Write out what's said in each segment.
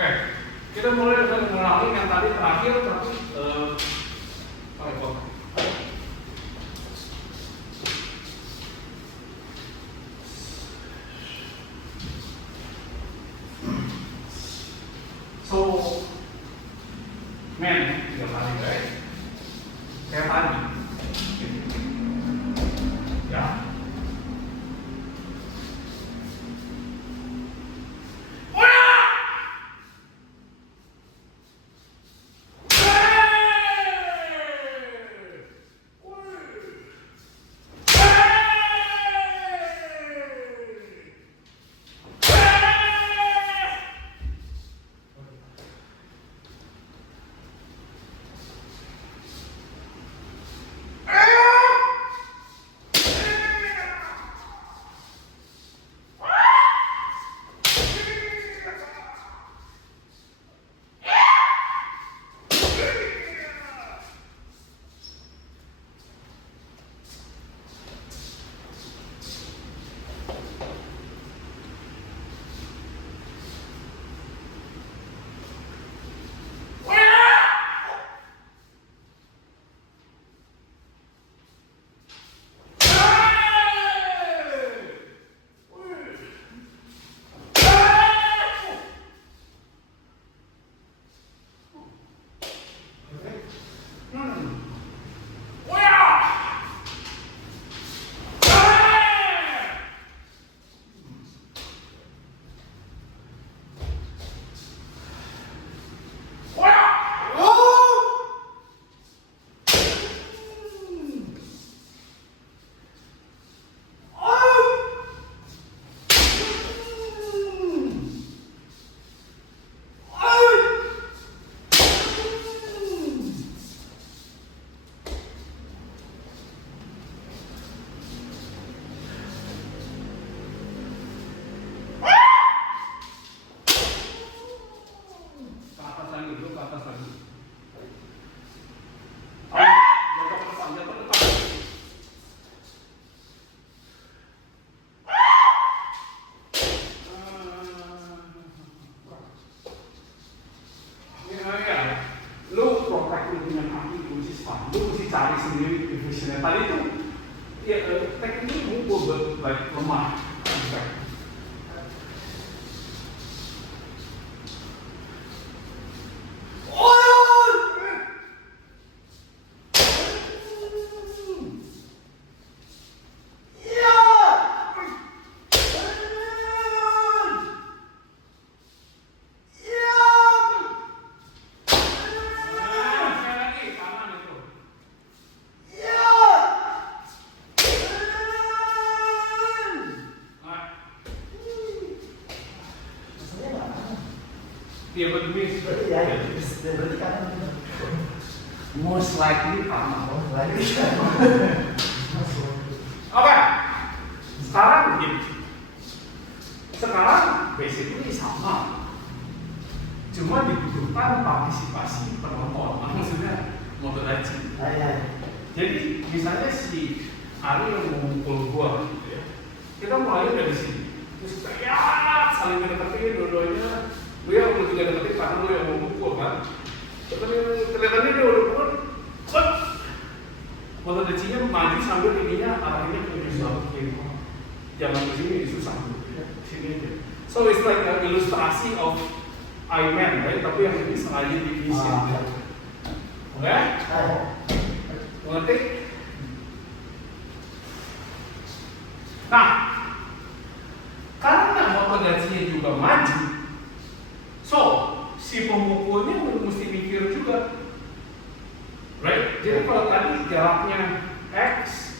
Oke, kita mulai dengan mengenali yang tadi terakhir tapi pakai kotak. So, men, 3 kali guys. Kayak tadi. Ya. Cari sendiri divisionnya tadi itu ya tekniknya mukul baik lemah. Iya begini berarti kan most likely sama. lagi Oke, sekarang begini. Sekarang basically sama, cuma dibutuhkan partisipasi penonton, maksudnya moderasi. Jadi misalnya si Ari yang memukul gua, gitu ya, kita mulai dari sini. Terus kita ya saling deketin dua-duanya. Lu yang udah 3 deketin karena lu yang mau mukul kan. Kelihatannya dia udah pukul. Moderasinya maju sambil ininya arahnya ke kiri. Jangan ke sini susah. Sini aja. So it's like an ilustrasi of Iron, right? Tapi yang ini sengaja diisi. Oke? Mengerti? Nah, karena moderasinya juga maju, so si pemukulnya mesti mikir juga, right? Jadi kalau tadi jaraknya X,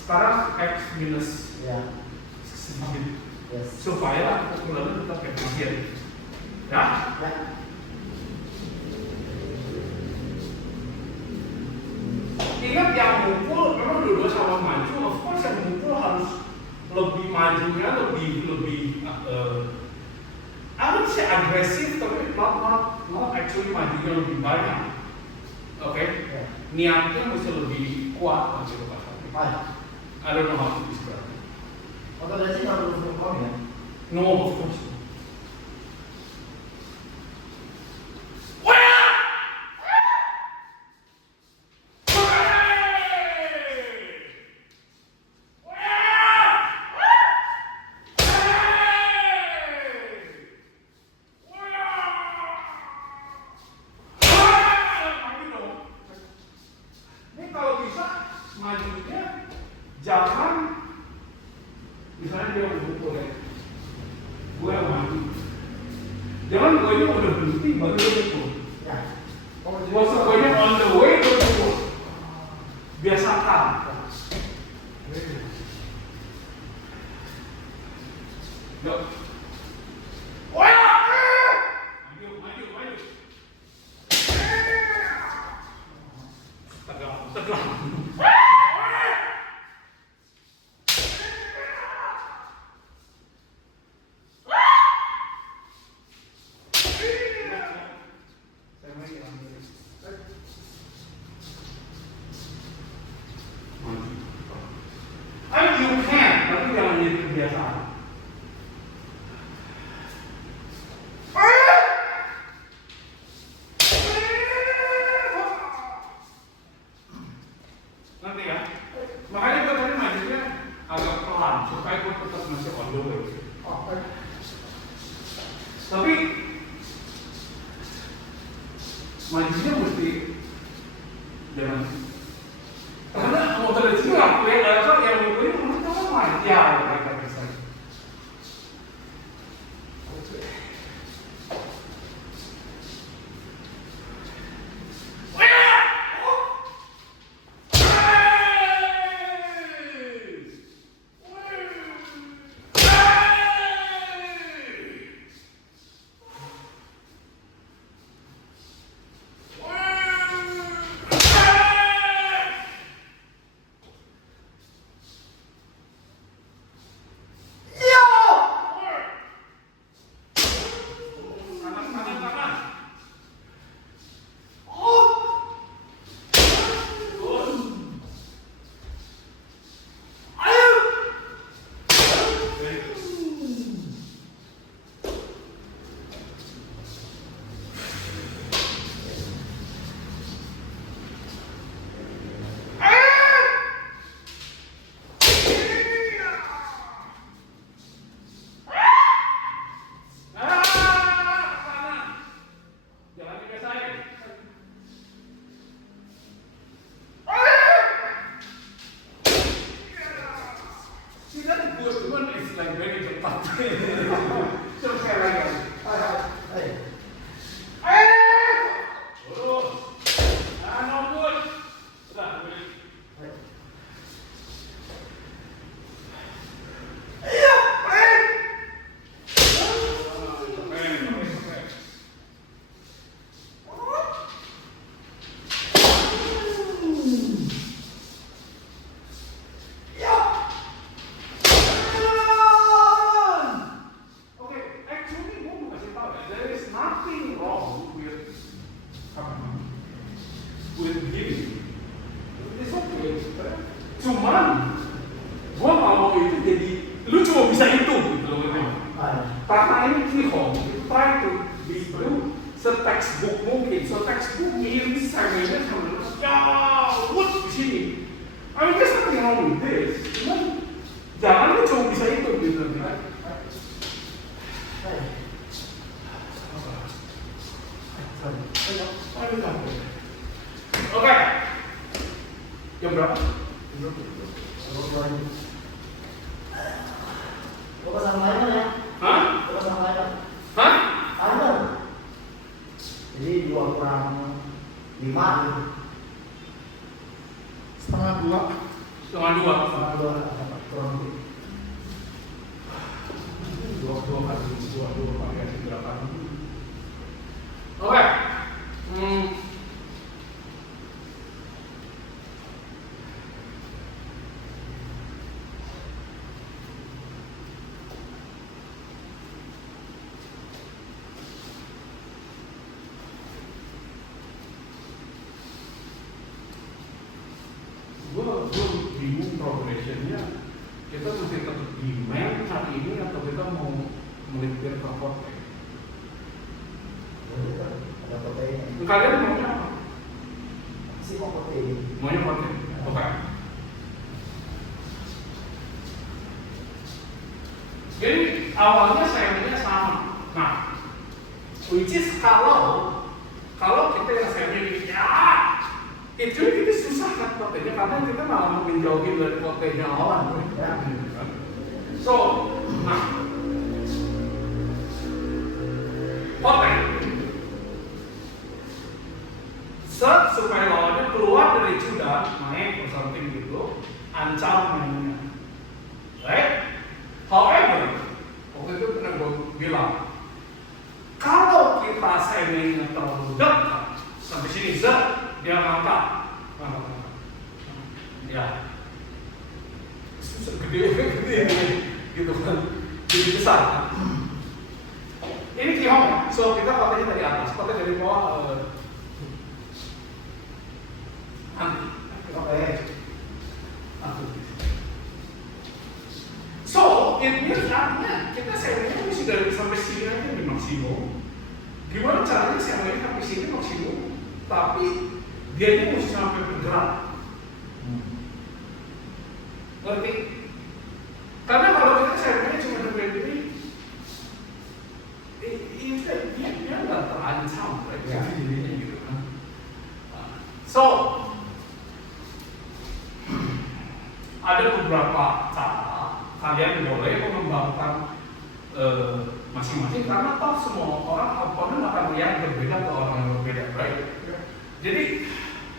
sekarang X minus sedikit, supaya pukulannya tetap efisien, ya? Ingat yang mukul memang dua-dua sama maju, of course yang mukul harus lebih majunya, lebih I would say agresif, tapi not actually majunya lebih banyak. Oke? Niatnya mesti lebih kuat nanti Pak. I don't know how to describe it. Moderasi nggak perlu ya? No, of course. Jangan gonya udah berhenti baru dia ikut. Ya. Maksud gonya on the way baru ikut. Biasakan. Yuk. Maju. Tegang. You can, tapi jangan jadi kebiasaan. Nanti ya, makanya gue tadi majunya agak pelan supaya gue tetap masih on the way. Tapi majunya mesti jangan. Karena motor itu nggak kelihatan apa yang gue ini kan maju ya mereka bisa. Cuman gua nggak mau itu jadi lu cuma bisa itu gitu loh. Karena ini Kihong itu try to be se-textbook mungkin, se-textbook ini saya sama jauh di sini. I mean, there's nothing wrong with this. Cuman jangan lu cuma bisa itu gitu kan. Oke. Jam berapa? Gue pasang timer ya. Hah? Gue pasang timer. Hah? Timer. Jadi 2 kurang 5 gitu. Setengah dua. Kurang lebih. Dua kali berapa? Oke. Gue bingung progressionnya. Kita mesti tetap di main hari ini atau kita mau melipir ke hotel? Ada protein. Kalian maunya apa? Si mau protein. Maunya hotel. Oke. Jadi awalnya sayangnya sama. Nah, which is kalau kita yang sayangnya ini itu kita susah kan kotanya karena kita malah menjauhin dari kotanya lawan. So, nah Kotek. Set supaya lawannya keluar dari judang, naik or something gitu, ancam mainnya. Right? However, waktu itu pernah gue bilang, kalau kita seminya terlalu dekat sampai sini, set, dia ngangkat. Ya, gede, gitu kan, jadi besar. Ini kihong ya, so kita koteknya dari atas, kotek dari bawah. So, it means artinya kita seminya mesti dari sampai sini aja di maksimum. Gimana caranya seminya sampai sini maksimum, tapi dia ini mesti sampai bergerak. Ngerti? Karena kalau kita seminya cuma sampai ini, dia nggak terancam, jadinya gitu kan. So, ada beberapa cara kalian boleh mengembangkan masing-masing karena toh semua orang komponen akan melihat berbeda ke orang yang berbeda, right? Jadi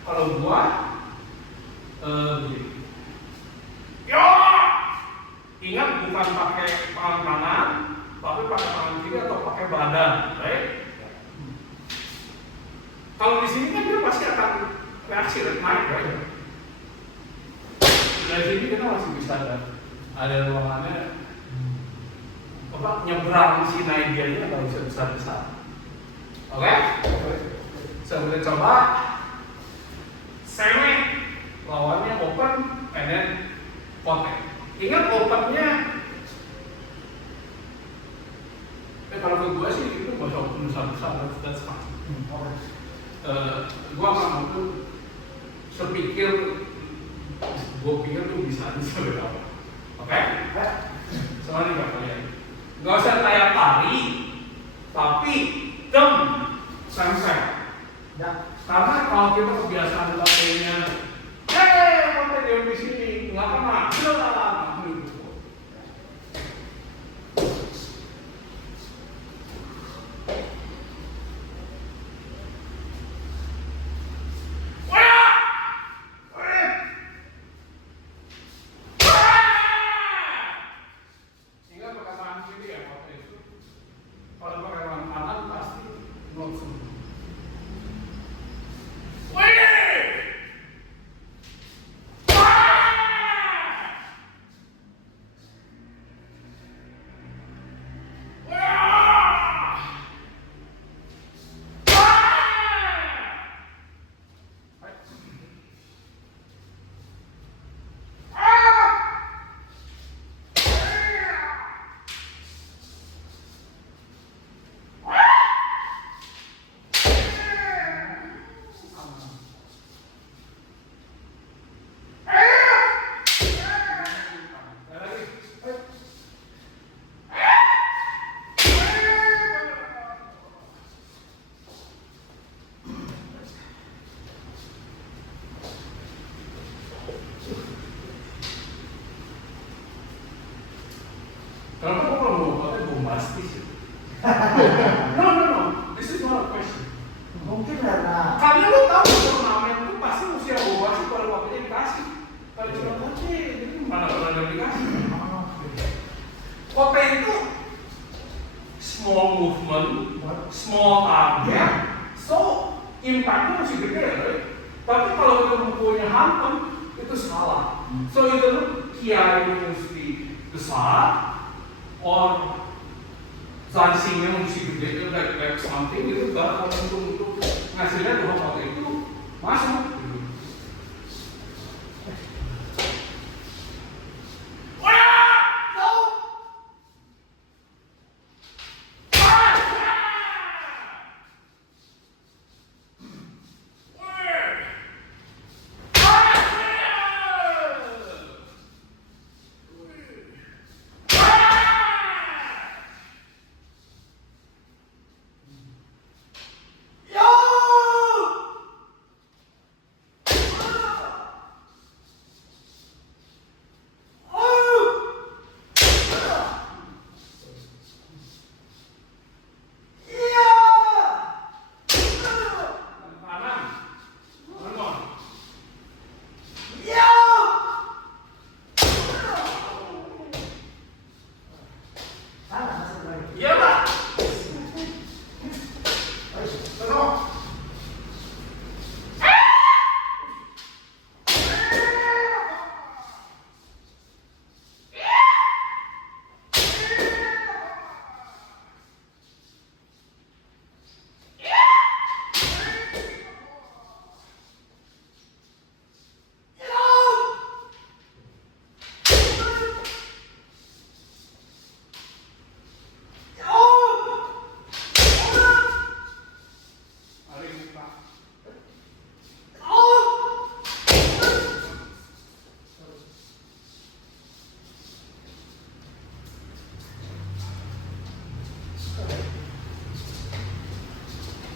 kalau gua begini, ingat bukan pakai tangan kanan, tapi pakai tangan kiri atau pakai badan, right? Kalau di sini kan dia pasti akan reaksi naik, right? Dari sini kita masih bisa ada ruangannya nyebrang si Nigeria nggak bisa besar-besar. Oke? So kita coba semi lawannya open and then kotek. Ingat opennya kalau ke gue sih itu nggak usah open besar-besar, that's fine. Gue akan open sepikir gue pikir tuh bisa berapa. Oke? Soalnya nggak kalian nggak usah kayak tari, tapi sempet. Karena kalau kita kebiasaan pakainya, pakai diam di sini nggak kena, gitu. Kenapa kok kalau mau bombastis ya? No. This is not a question. Mungkin karena lo tahu turnamen itu pasti mesti yang bombastis kalau waktunya dikasih. Kalau cuma kasih, itu mana pernah dikasih? Kote itu small movement, small target, so impactnya masih gede, right? Tapi kalau kita mempunyai hantem itu salah. So itu kiai mesti besar. Or lansingnya mesti gede, like something gitu, kalau untuk ngasilnya dua foto itu masuk.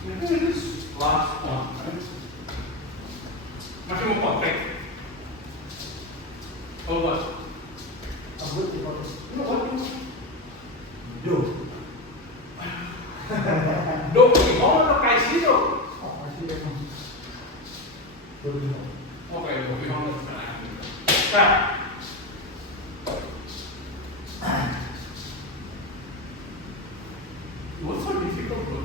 Ini last one. Masih mau kontak? Oh, what? Rambut di bawah. Ini what? Duh. Dok, gimana kayak sini dok? Oh, masih ya. Duh. Oke, gimana? Nah, what's so difficult bro?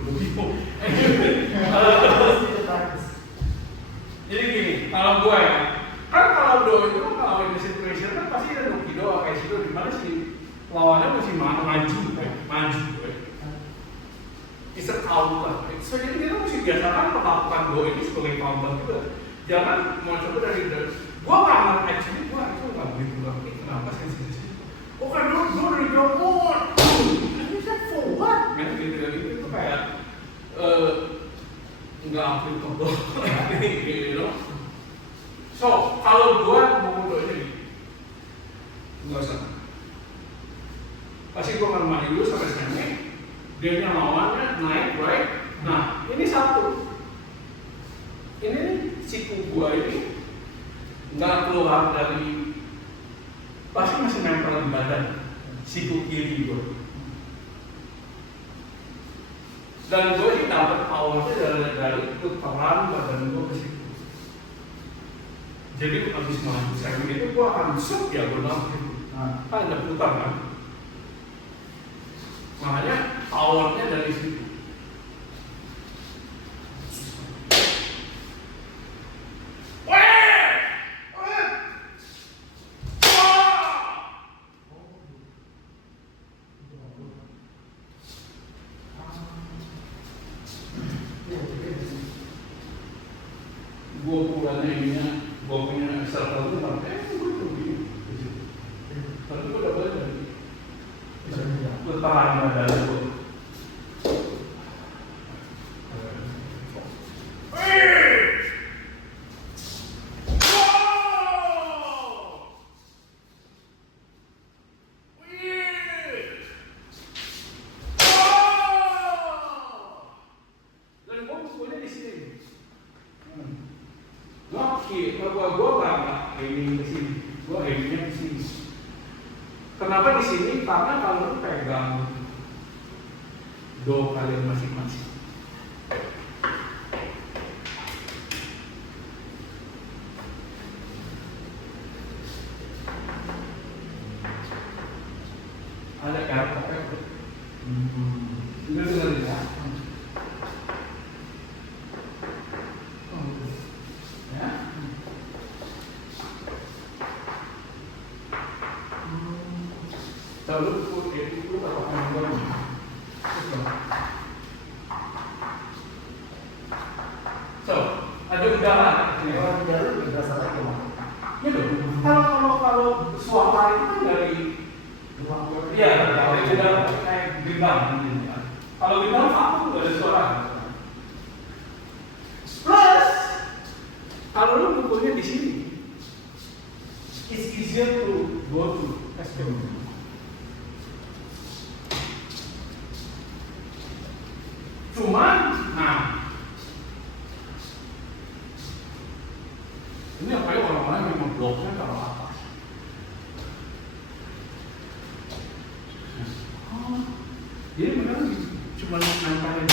Jadi gini, kalau gue ya, kan kalau do itu kan kalau in the situation kan pasti ada Doki doa kayak situ, dimana sih lawannya masih maju, maju. It's a counter. So jadi kita mesti biasakan melakukan do ini sebagai counter juga. Jangan mau coba dari gue nggak ngerti actually gue itu nggak begitu ngerti kenapa sih sih. Oh kan do dari jomot. Ini kan for what? Men gitu itu kayak nggak applicable, you know. So kalau gue mau do ini nggak usah. Pasti gue akan maju dulu sampai sini. Dia nya lawannya naik, right? Nah ini satu. Ini nih siku gua ini nggak keluar dari, pasti masih nempel di badan siku kiri gua. Dan gua ini dapat powernya dari putaran badan gua ke situ. Jadi habis maju segmen itu gua akan shoot ya benar gitu. Nah, kan ada putar kan? Makanya powernya dari situ. Gue punya serta itu gue tuh begini tapi gue udah belajar putaran badan gue. Dan gue pukulnya di sini. Kalau gue nggak aiming ke sini, gue aimingnya ke sini. Kenapa di sini? Karena kalau lu pegang do kalian masing-masing, ada kan? Dengar ya. Lalu itu apa yang so ada udara. Kalau di jalur lebih berasa lagi mah. Gitu. Kalau suara itu kan dari iya dari udara kayak gendang. Kalau gendang vakum nggak ada suara. Plus kalau lu mukulnya di sini, it's easier to go to SPM. Cuman, nah, ini apa ya orang-orang yang membloknya ke arah atas. Jadi mereka cuma nempelin.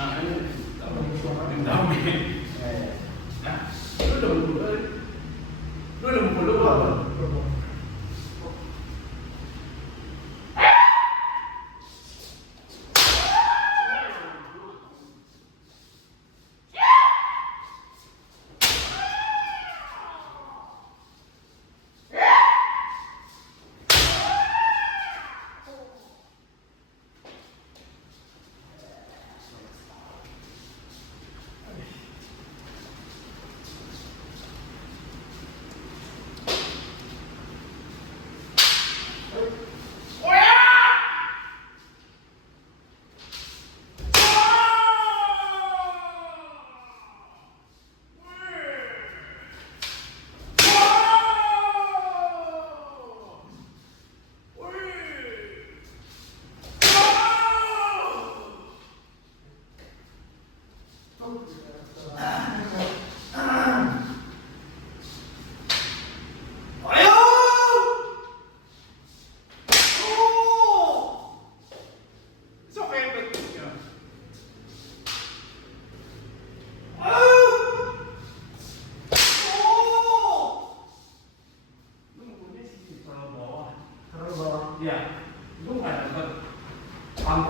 Nah, ini yang damai. Nah, lu udah mukul apa?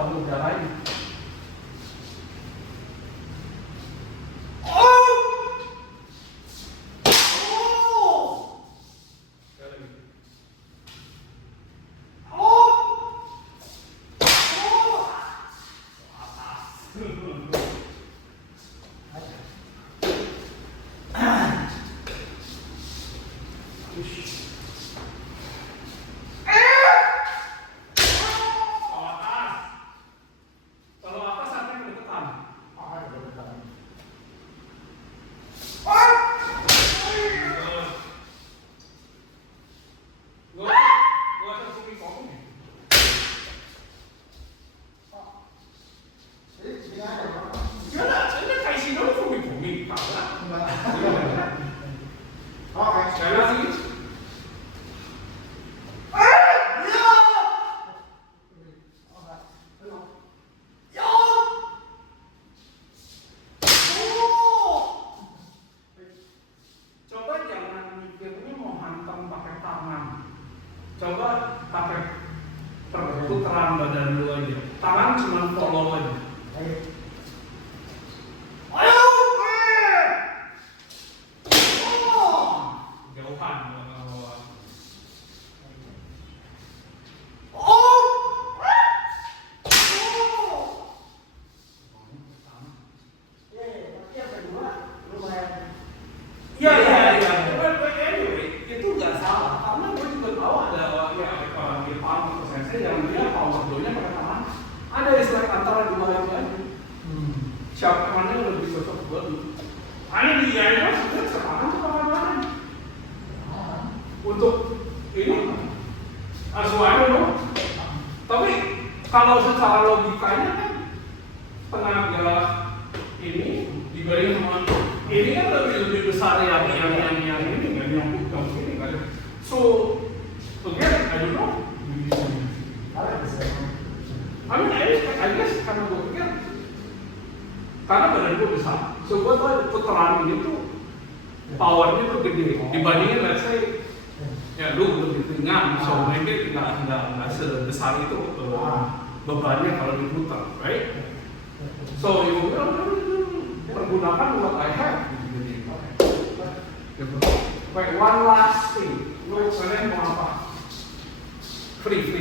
kamu udarain. Coba pakai perputaran badan lu aja. Tangan cuma follow aja. Jauhan. Iya. Anyway, itu nggak salah karena gue juga tahu ada yang dia power flow-nya pakai tangan. Ada istilah antara dua itu aja. Siapa mana yang lebih cocok buat lu? Ini dia itu sebenarnya sekarang tuh kawan-kawan. Untuk ini asuhannya dong. Tapi kalau secara logikanya kan tenaga ini dibanding sama ini kan lebih besar yang ini kan yang ini kan. So again, I don't know. I guess karena gue pikir karena badan gue besar, so gue tuh putaran ini tuh powernya tuh gede dibandingin let's say ya lu lebih ringan, so maybe nggak sebesar itu bebannya kalau diputar, right? So you pergunakan what I have gitu. Wait, one last thing, lu kalian mau apa? Free.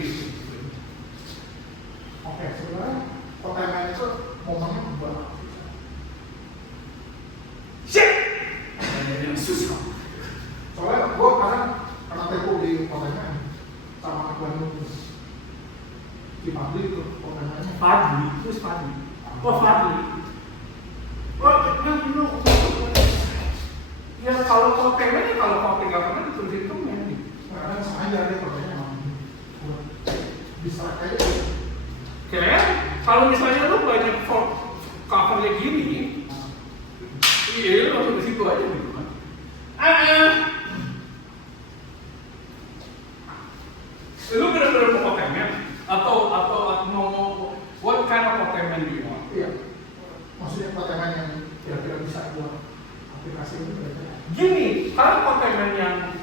Oke, sebenarnya pertanyaan itu momennya buat shit! Susah. soalnya gue karena tepo di pertanyaan sama Iwan di pabrik tuh pertanyaannya Fadli, terus Fadli. Oh Fadli. Oh, ya kalau kau pengen nggak pernah ditulisin tuh ya. karena sengaja ada pertanyaan buat bisa kayak Kayak kalau misalnya lu banyak covernya gini, iya lu langsung ke situ aja gitu kan. Lu benar-benar mau kontennya atau mau what kind of content do you want? iya maksudnya pertanyaan yang kira-kira bisa buat aplikasi itu kira-kira Gini, kalau konten yang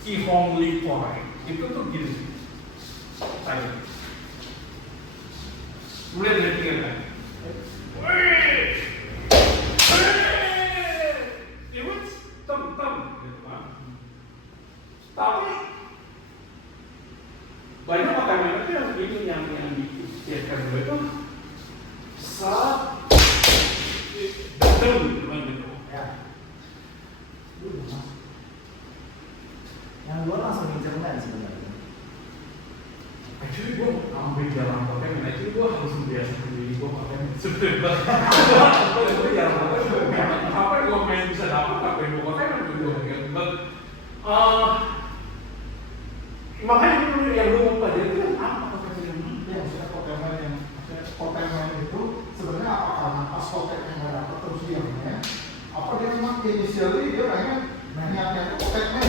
key home lead point itu tuh gini. Tadi. Mulai dari tiga kan? It was tem gitu kan? Tapi banyak konten itu yang ini yang dipikirkan gue itu gitu. ya yang gue langsung internet sebenarnya. Actually gue ambil jalan konten, gue harus membiasakan diri gue konten sebenarnya. Gue jarang konten, apa yang gue main bisa dapat, apa yang gue konten gue gitu. Makanya yang gue mau pelajari itu apa konten yang mana? Ya, maksudnya konten itu sebenarnya apa karena pas konten yang nggak dapat terus diamnya, apa dia memang initially dia pengen niatnya itu kontennya?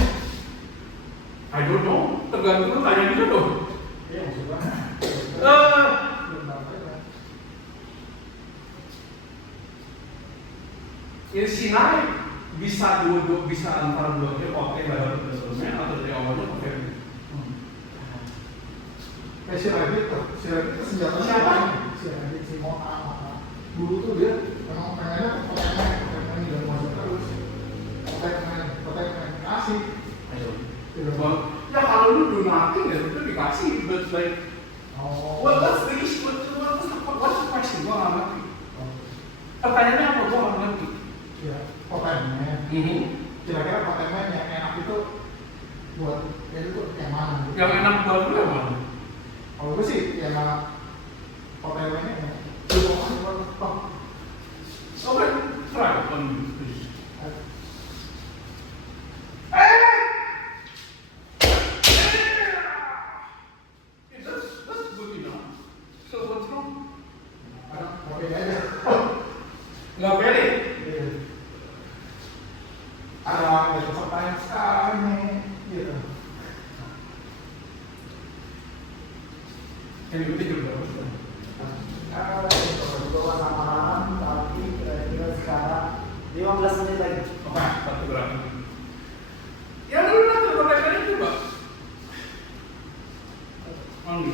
I don't know, tergantung tanya dia dong. Iya maksudnya. Ini Sinai bisa bisa antara dua-duanya pakai dalam sebelumnya atau dari awalnya pakai. Si Rabbit itu senjatanya apa? dulu tuh dia memang pengennya konten dan masuk terus konten asik. Ayo. Gitu. Ya kalau lu do nothing ya itu dikasih, but like, what's the issue? What's the question? Gua nggak ngerti. Pertanyaannya apa? Gua nggak ngerti. Ya, kontennya. Kira-kira kontennya yang enak itu buat ya itu yang mana? Gitu. Yang enak buat lu yang mana? Kalau gue sih ya kontennya yang itu buat Okay, try one. That's good enough. So what's wrong? Oke aja. Nggak pede. Ada peserta yang sekarang nih, gitu. Yang ikutin juga. Bawa sama tapi kira-kira sekarang 15 menit lagi. Oke, satu berapa? Ya dulu nanti berapa coba. Only.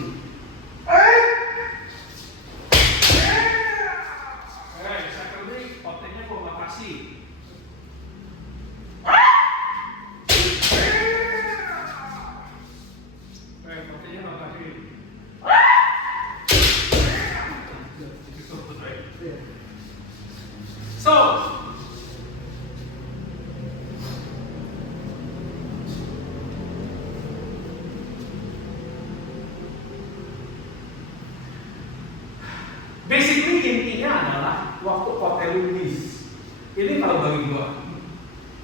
Secondly, kontennya gua nggak kasih. Kontennya nggak kasih. So, basically intinya adalah waktu hotel list. Ini kalau bagi gua.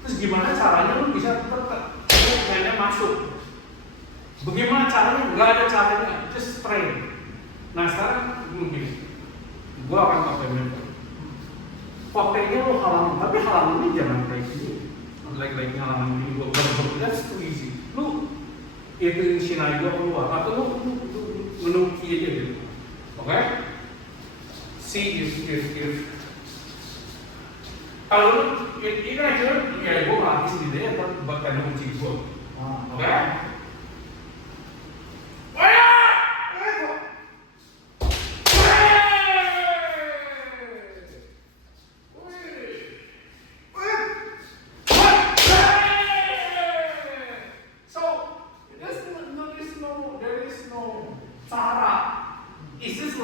Terus gimana caranya lu bisa tetap mainnya masuk? Bagaimana caranya? Gak ada caranya, just train. Nah sekarang mungkin gua akan pakai mentor. Kontennya lo halaman, tapi halaman ini jangan kayak gini. Like halaman ini gua that's too easy. Lu itu sinai gua keluar atau lu menunggu aja gitu. Oke? See if kalau ini aja ya gua nggak bisa di dia bahkan kunci gua. Oke?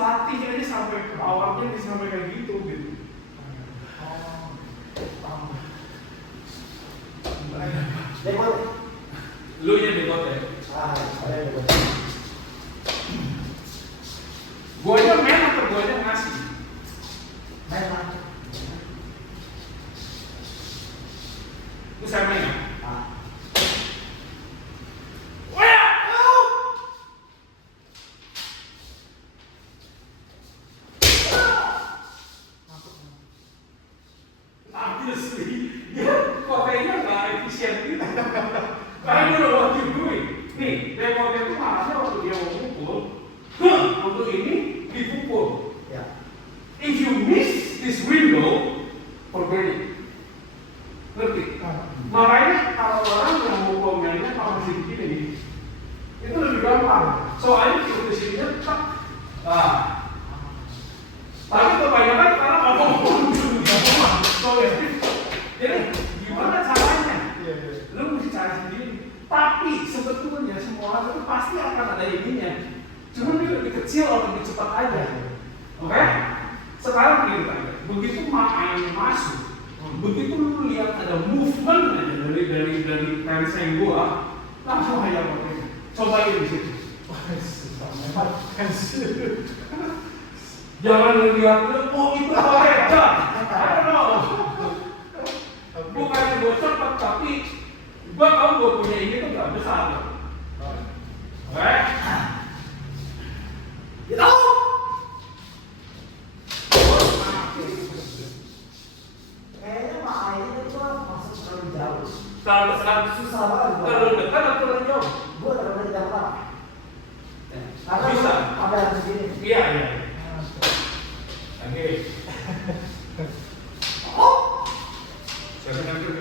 Latih aja sampai awalnya sampai kayak gitu. Dekot. Lu nya dekot ya? Ada dekot. Gua aja main atau gua aja ngasih? Main lah. Lu saya main ya? Obviously, dia kontennya nggak efisien gitu. Karena dia udah what you doing. Nih, remote itu marahnya waktu dia mau pukul. Untuk ini dipukul. Ya. If you miss this window, forget it. Ngerti? Makanya kalau orang yang mau komennya kalau masih begini nih, itu lebih gampang. Soalnya di sini tak. Tapi kebanyakan karena ngomong. Jadi gimana caranya? Lu mesti cari sendiri. Tapi sebetulnya semua orang itu pasti akan ada ininya. Cuma dia lebih kecil atau lebih cepat aja. Oke? Sekarang begini tanya. Begitu main masuk, begitu lu lihat ada movement aja dari tenseng gua, langsung aja pakai. Cobain di situ. Jangan lihat, oh itu hebat. I don't know. Bukannya gue cepat, tapi gue tahu gue punya ini tuh gak besar. Oke? Gitu. Kayaknya Mak ini tuh masuk terlalu jauh. Terlalu Susah banget. terlalu dekat atau terlalu jauh? Gue terlalu tidak paham. Karena Bisa. ada begini. Iya. Oke. Siapa yang itu?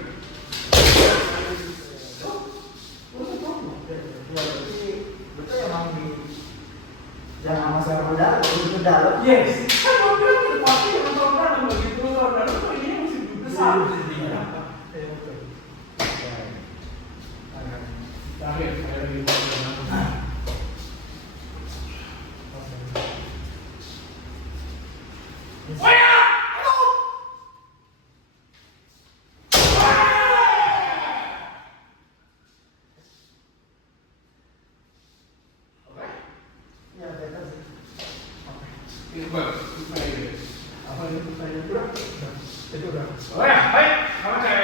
Betul emang di jangan sama saya dalam, begitu dalam. Yes. Kan gue bilang pasti yang nonton Satu sendiri. Betul. Terakhir saya lagi buat Ya, betul sih. ini bagus. Apa ini pertanyaan udah? Itu udah. Oh ya, baik. Oke.